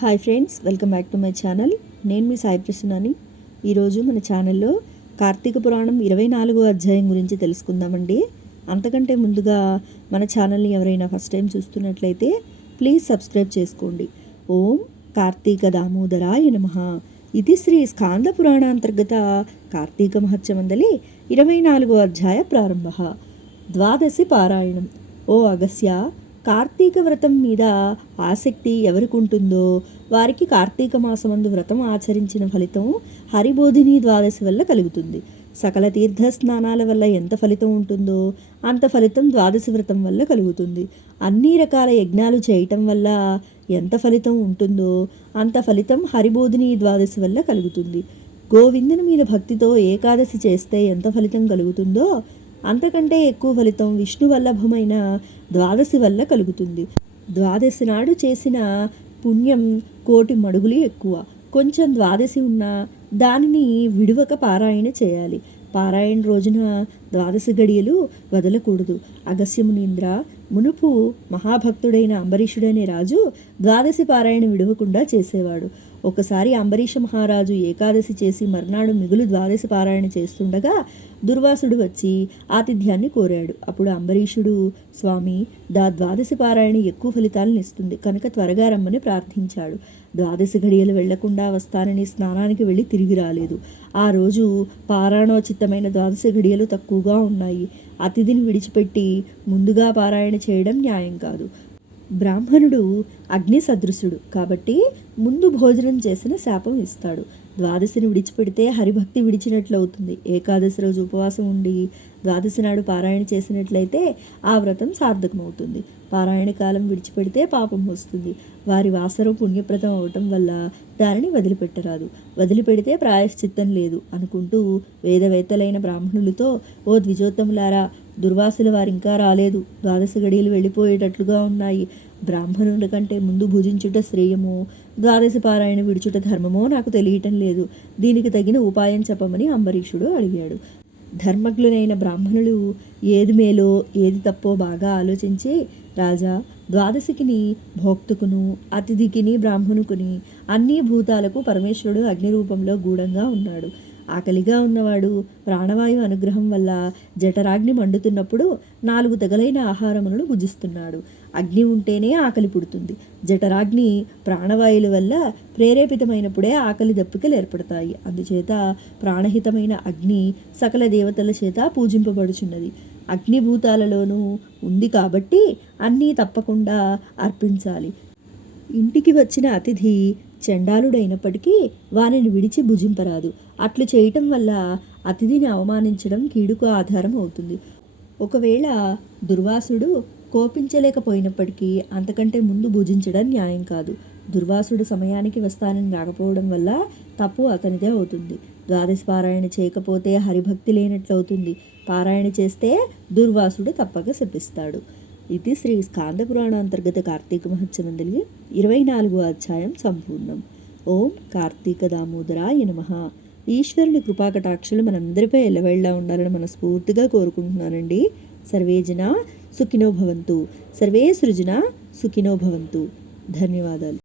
Hi friends welcome back to my channel నేను మీ సాయి ప్రసన్నని. ఈరోజు మన ఛానల్లో కార్తీక పురాణం ఇరవై నాలుగో అధ్యాయం గురించి తెలుసుకుందామండి. అంతకంటే ముందుగా మన ఛానల్ని ఎవరైనా ఫస్ట్ టైం చూస్తున్నట్లయితే ప్లీజ్ సబ్స్క్రైబ్ చేసుకోండి. ఓం కార్తీక దామోదరాయ నమ. ఇది శ్రీ స్కాంద పురాణాంతర్గత కార్తీక మహత్యమందలి ఇరవై నాలుగో అధ్యాయ ప్రారంభ. ద్వాదశి పారాయణం. ఓ అగస్య కార్తీక వ్రతం మీద ఆసక్తి ఎవరికి ఉంటుందో వారికి కార్తీక మాసమందు వ్రతం ఆచరించిన ఫలితం హరిబోధిని ద్వాదశి వల్ల కలుగుతుంది. సకల తీర్థ స్నానాల వల్ల ఎంత ఫలితం ఉంటుందో అంత ఫలితం ద్వాదశి వ్రతం వల్ల కలుగుతుంది. అన్ని రకాల యజ్ఞాలు చేయటం వల్ల ఎంత ఫలితం ఉంటుందో అంత ఫలితం హరిబోధిని ద్వాదశి వల్ల కలుగుతుంది. గోవిందుని మీద భక్తితో ఏకాదశి చేస్తే ఎంత ఫలితం కలుగుతుందో అంతకంటే ఎక్కువ ఫలితం విష్ణు వల్లభమైన ద్వాదశి వల్ల కలుగుతుంది. ద్వాదశి నాడు చేసిన పుణ్యం కోటి మడుగులు ఎక్కువ. కొంచెం ద్వాదశి ఉన్నా దానిని విడువక పారాయణ చేయాలి. పారాయణ రోజున ద్వాదశి గడియలు వదలకూడదు. అగస్యమునీంద్ర మునుపు మహాభక్తుడైన అంబరీషుడనే రాజు ద్వాదశి పారాయణ విడవకుండా చేసేవాడు. ఒకసారి అంబరీష మహారాజు ఏకాదశి చేసి మర్నాడు మిగులు ద్వాదశి పారాయణ చేస్తుండగా దుర్వాసుడు వచ్చి ఆతిథ్యాన్ని కోరాడు. అప్పుడు అంబరీషుడు స్వామి దా ద్వాదశి పారాయణ ఎక్కువ ఫలితాలను ఇస్తుంది కనుక త్వరగా రమ్మని ప్రార్థించాడు. ద్వాదశి ఘడియలు వెళ్ళకుండా వస్తానని స్నానానికి వెళ్ళి తిరిగి రాలేదు. ఆ రోజు పారాయణోచితమైన ద్వాదశి ఘడియలు తక్కువగా ఉన్నాయి. అతిథిని విడిచిపెట్టి ముందుగా పారాయణ చేయడం న్యాయం కాదు. బ్రాహ్మణుడు అగ్ని సదృశుడు కాబట్టి ముందు భోజనం చేసిన శాపం ఇస్తాడు. ద్వాదశిని విడిచిపెడితే హరిభక్తి విడిచినట్లు అవుతుంది ఏకాదశి రోజు ఉపవాసం ఉండి ద్వాదశి నాడు పారాయణ చేసినట్లయితే ఆ వ్రతం సార్థకమవుతుంది. పారాయణ కాలం విడిచిపెడితే పాపం వస్తుంది. వారి వాసరం పుణ్యప్రదం అవటం వల్ల దానిని వదిలిపెట్టరాదు. వదిలిపెడితే ప్రాయశ్చిత్తం లేదు అనుకుంటూ వేదవేత్తలైన బ్రాహ్మణులతో ఓ ద్విజోత్తములారా దుర్వాసుల వారు ఇంకా రాలేదు. ద్వాదశ గడియలు వెళ్ళిపోయేటట్లుగా ఉన్నాయి. బ్రాహ్మణుల కంటే ముందు భుజించుట శ్రేయము ద్వాదశి పారాయణ విడుచుట ధర్మమో నాకు తెలియటం లేదు. దీనికి తగిన ఉపాయం చెప్పమని అంబరీషుడు అడిగాడు. ధర్మజ్ఞులైన బ్రాహ్మణులు ఏది మేలో ఏది తప్పో బాగా ఆలోచించి రాజా ద్వాదశికిని భోక్తుకును అతిథికిని బ్రాహ్మణుకుని అన్ని భూతాలకు పరమేశ్వరుడు అగ్ని రూపంలో గూఢంగా ఉన్నాడు. ఆకలిగా ఉన్నవాడు ప్రాణవాయు అనుగ్రహం వల్ల జఠరాగ్ని మండుతున్నప్పుడు నాలుగు తెగలైన ఆహారములను భుజిస్తున్నాడు. అగ్ని ఉంటేనే ఆకలి పుడుతుంది. జఠరాగ్ని ప్రాణవాయుల వల్ల ప్రేరేపితమైనప్పుడే ఆకలి దప్పికలు ఏర్పడతాయి. అందుచేత ప్రాణహితమైన అగ్ని సకల దేవతల చేత పూజింపబడుచున్నది. అగ్నిభూతాలలోనూ ఉంది కాబట్టి అన్నీ తప్పకుండా అర్పించాలి. ఇంటికి వచ్చిన అతిథి చండాలుడైనప్పటికీ వారిని విడిచి భుజింపరాదు. అట్లు చేయటం వల్ల అతిథిని అవమానించడం కీడుకు ఆధారం అవుతుంది. ఒకవేళ దుర్వాసుడు కోపించలేకపోయినప్పటికీ అంతకంటే ముందు భుజించడం న్యాయం కాదు. దుర్వాసుడు సమయానికి వస్తానని రాకపోవడం వల్ల తప్పు అతనిదే అవుతుంది. ద్వాదశి పారాయణ చేయకపోతే హరిభక్తి లేనట్లవుతుంది. పారాయణ చేస్తే దుర్వాసుడు తప్పక శపిస్తాడు. ఇది శ్రీ స్కాంద పురాణాంతర్గత కార్తీక మహత్సమందలి ఇరవై నాలుగో అధ్యాయం సంపూర్ణం. ఓం కార్తీక దామోదరాయ నమ. ఈశ్వరుని కృపాకటాక్షలు మనందరిపై ఎల్లవేళ్ళ ఉండాలని మనస్ఫూర్తిగా కోరుకుంటున్నానండి. సర్వేజన సుఖినో భవంతు. సర్వే సృజన సుఖినో భవంతు. ధన్యవాదాలు.